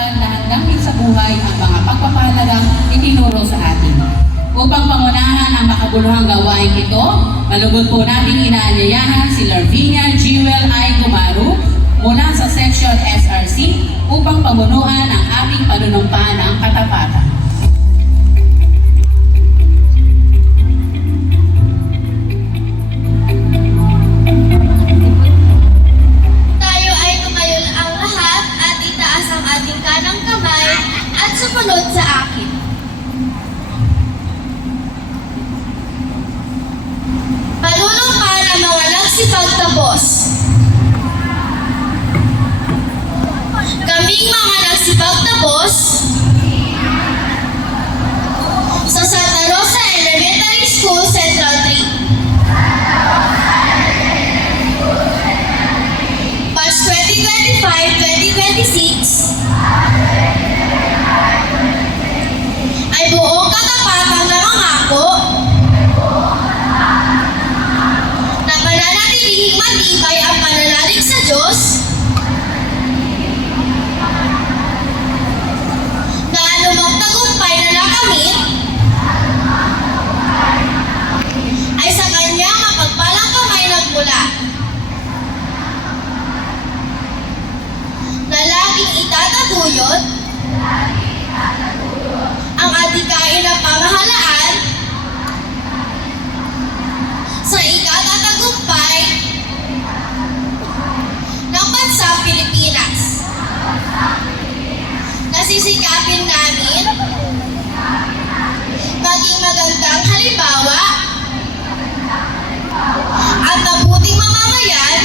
pag lahat namin sa buhay ang mga pagpapahalagang itinuro sa atin. Upang pangunahan ang makabuluhang gawain ito, malugod po nating inaanyayahan si Larvinia Jewel I. Gumaru mula sa Section SRC upang pamunuan ang aming panunumpa ng katapatan. Tayo ay tumayo ang lahat at itaas ang ating kanang kamay at sumunod sa akin. Panunumpa ng mga nagsipagtapos. Kaming mga nagsipagtapos sa Santa Rosa Elementary School, Central 3. Batch 2025-2026 ay buong katapatan na mangako na mananatilihing matibay ang pananalig sa Diyos na anumang tagumpay na nakamit ay sa kanyang mapagpalang kamay nagmula, na laging itataguyod ang adhikain ng pamahalaan sa ikatatagumpay ng bansang Pilipinas. Nasisikapin namin maging magandang halimbawa at mabuting mamamayan